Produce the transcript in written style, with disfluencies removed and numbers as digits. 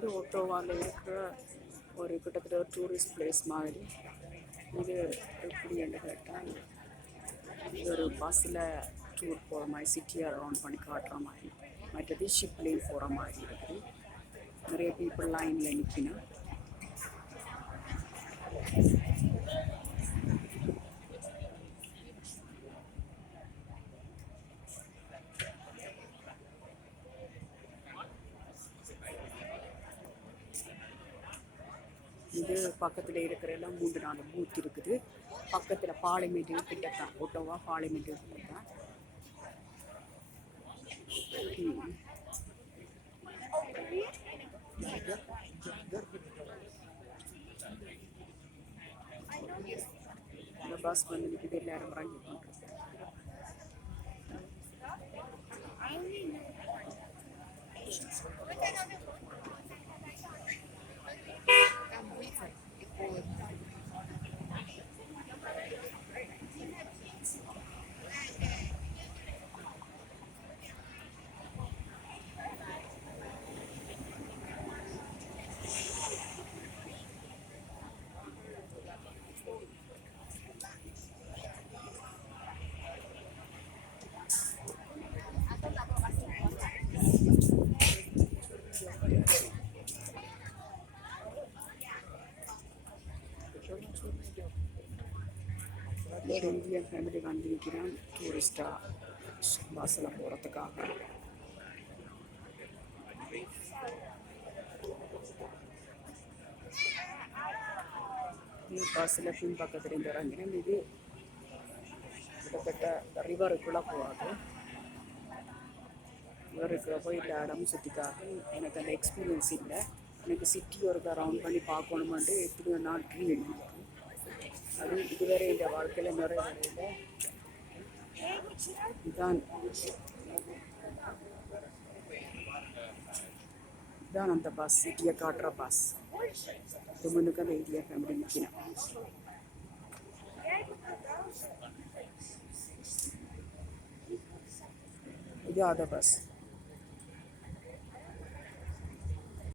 இது ஒட்டோவாவில் இருக்கிற ஒரு கிட்டத்தட்ட ஒரு டூரிஸ்ட் பிளேஸ் மாதிரி. இது எப்படி என்று கேட்டால் இது ஒரு பஸ்ஸில் டூர் போகிற மாதிரி சிட்டியை அரவுண்ட் பண்ணி காட்டுற மாதிரி, மற்றது ஷிப்லேயும் போகிற மாதிரி இருக்குது. நிறைய பீப்புள் லைனில் நிற்கணும். இது பக்கத்தில் இருக்கிற எல்லாம் 3-4 பூத் இருக்குது. பக்கத்தில் பார்லிமெண்ட்டு கிட்டத்தான், ஒட்டோவா பார்லிமெண்ட்டு கிட்டத்தான். இந்த பஸ் வந்து நிற்கிது, எல்லாரும் இறங்கி கொண்டிருக்காங்க. ஒரு இந்தியன் ஃபேமிலி வந்திருக்கிறான் டூரிஸ்டாக பஸ்ஸில் போகிறதுக்காக. பஸ்ஸில் பின்பக்கத்தில் இருந்து இறங்கினேன். இது கிட்டத்தட்ட ரிவருக்குள்ளே போகாது. ரிவருக்கு போய் இல்லை இடமும் சுற்றிக்காக எனக்கு அந்த எக்ஸ்பீரியன்ஸ் இல்லை. எனக்கு சிட்டி ஒரு ரவுண்ட் பண்ணி பார்க்கணுமெண்டு எப்படி ஒரு நாள் ட்ரீம். அது இதுவரை இந்த வாழ்க்கையில் நிறைவேறல. இதான் அந்த பஸ், சிட்டியை காட்டுற பஸ். இது முன்னுக்கு அந்த இந்தியா ஃபேமிலி நிற்கணும். இது அந்த பஸ்.